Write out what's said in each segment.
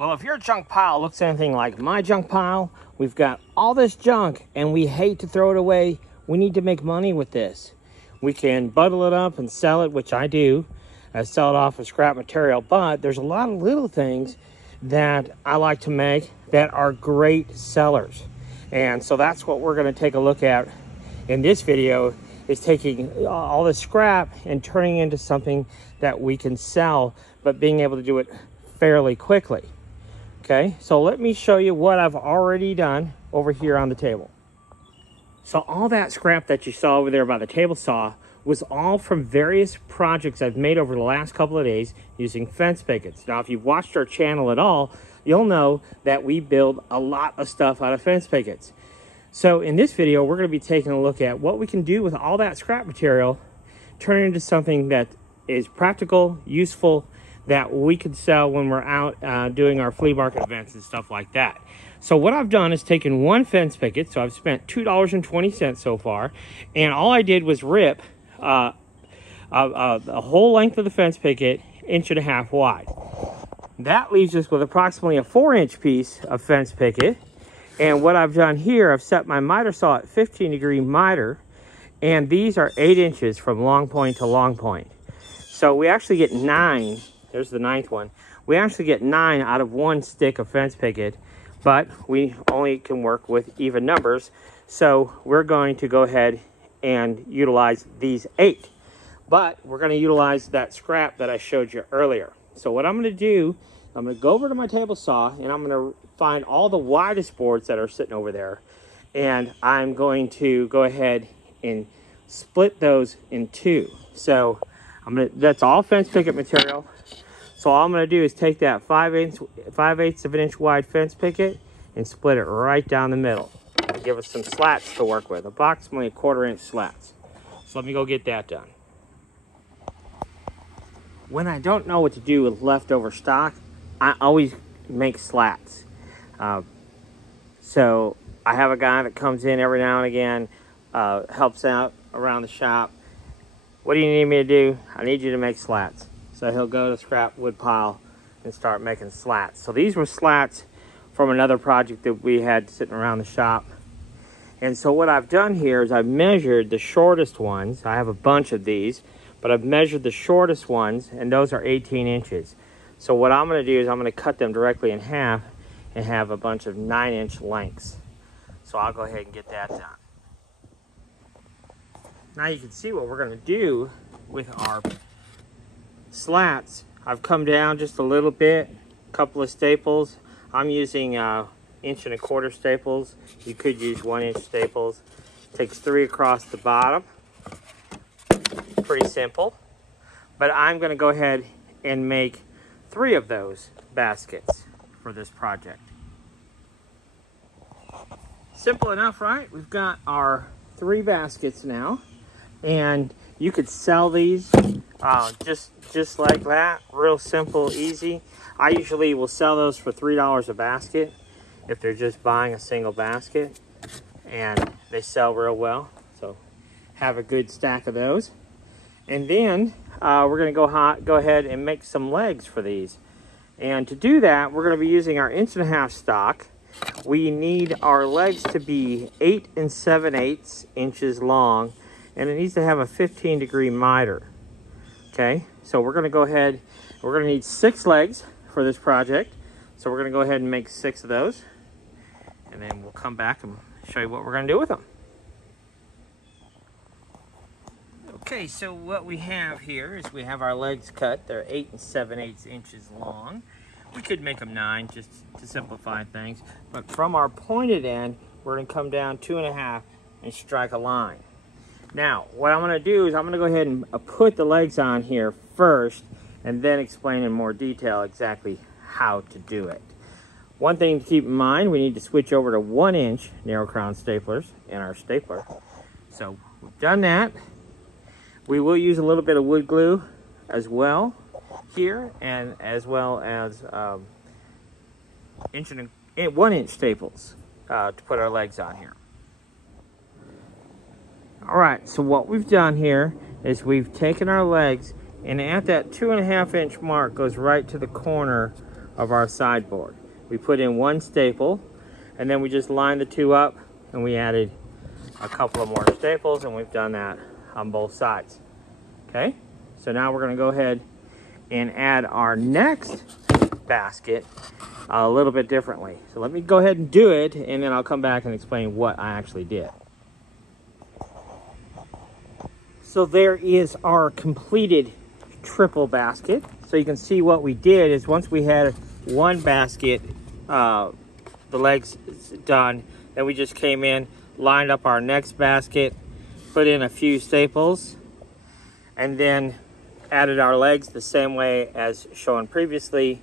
Well, if your junk pile looks anything like my junk pile, we've got all this junk and we hate to throw it away. We need to make money with this. We can bundle it up and sell it, which I do. I sell it off as scrap material, but there's a lot of little things that I like to make that are great sellers. And so that's what we're going to take a look at in this video, is taking all this scrap and turning it into something that we can sell, but being able to do it fairly quickly. Okay, so let me show you what I've already done over here on the table. So all that scrap that you saw over there by the table saw was all from various projects I've made over the last couple of days using fence pickets. Now, if you've watched our channel at all, you'll know that we build a lot of stuff out of fence pickets. So in this video, we're going to be taking a look at what we can do with all that scrap material, turn it into something that is practical, useful, that we could sell when we're out doing our flea market events and stuff like that. So what I've done is taken one fence picket, so I've spent $2.20 so far, and all I did was rip the whole length of the fence picket 1.5 inches wide. That leaves us with approximately a 4-inch piece of fence picket. And what I've done here, I've set my miter saw at 15-degree miter, and these are 8 inches from long point to long point. So we actually get 9. There's the 9th one. We actually get 9 out of one stick of fence picket, but we only can work with even numbers. So we're going to go ahead and utilize these 8. But we're going to utilize that scrap that I showed you earlier. So what I'm going to do, I'm going to go over to my table saw and I'm going to find all the widest boards that are sitting over there. And I'm going to go ahead and split those in 2. So that's all fence picket material. So all I'm going to do is take that 5/8 of an inch wide fence picket and split it right down the middle. That'll give us some slats to work with, approximately 1/4 inch slats. So let me go get that done. When I don't know what to do with leftover stock, I always make slats. So I have a guy that comes in every now and again, helps out around the shop. What do you need me to do? I need you to make slats. So he'll go to the scrap wood pile and start making slats. So these were slats from another project that we had sitting around the shop. And so what I've done here is I've measured the shortest ones. I have a bunch of these, but I've measured the shortest ones, and those are 18 inches. So what I'm going to do is I'm going to cut them directly in half and have a bunch of 9-inch lengths. So I'll go ahead and get that done. Now you can see what we're going to do with our slats. I've come down just a little bit, a couple of staples. I'm using 1 1/4 inch staples. You could use 1-inch staples. Takes 3 across the bottom. Pretty simple. But I'm going to go ahead and make 3 of those baskets for this project. Simple enough, right? We've got our 3 baskets now, and you could sell these just like that. Real simple, easy. I usually will sell those for $3 a basket if they're just buying a single basket, and they sell real well. So have a good stack of those. And then we're going to go ahead and make some legs for these. And to do that, we're going to be using our 1.5 inch stock. We need our legs to be 8 7/8 inches long, and it needs to have a 15-degree miter. Okay, so we're going to go ahead, we're going to need 6 legs for this project. So we're going to go ahead and make 6 of those, and then we'll come back and show you what we're going to do with them. Okay, so what we have here is we have our legs cut. They're 8 7/8 inches long. We could make them 9 just to simplify things. But from our pointed end, we're going to come down 2.5 and strike a line. Now, what I'm going to do is I'm going to go ahead and put the legs on here first and then explain in more detail exactly how to do it. One thing to keep in mind, we need to switch over to 1-inch narrow crown staplers in our stapler. So we've done that. We will use a little bit of wood glue as well here, and as well as 1-inch staples to put our legs on here. All right, so what we've done here is we've taken our legs, and at that 2.5 inch mark goes right to the corner of our sideboard. We put in one staple, and then we just lined the two up, and we added a couple of more staples, and we've done that on both sides. Okay, so now we're going to go ahead and add our next basket a little bit differently. So let me go ahead and do it, and then I'll come back and explain what I actually did. So there is our completed triple basket. So you can see what we did is once we had one basket, the legs done, then we just came in, lined up our next basket, put in a few staples, and then added our legs the same way as shown previously,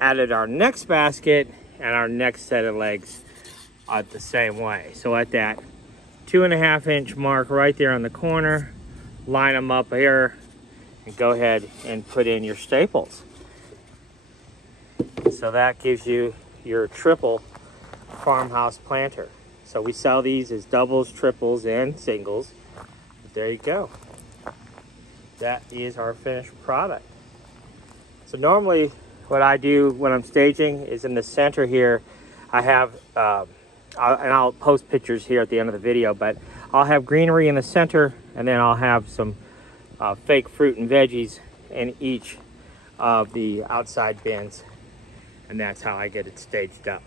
added our next basket and our next set of legs the same way. So at that 2.5 inch mark right there on the corner, line them up here and go ahead and put in your staples. So that gives you your triple farmhouse planter. So we sell these as doubles, triples, and singles. There you go. That is our finished product. So normally what I do when I'm staging is in the center here, I have, and I'll post pictures here at the end of the video, but I'll have greenery in the center, and then I'll have some fake fruit and veggies in each of the outside bins, and that's how I get it staged up.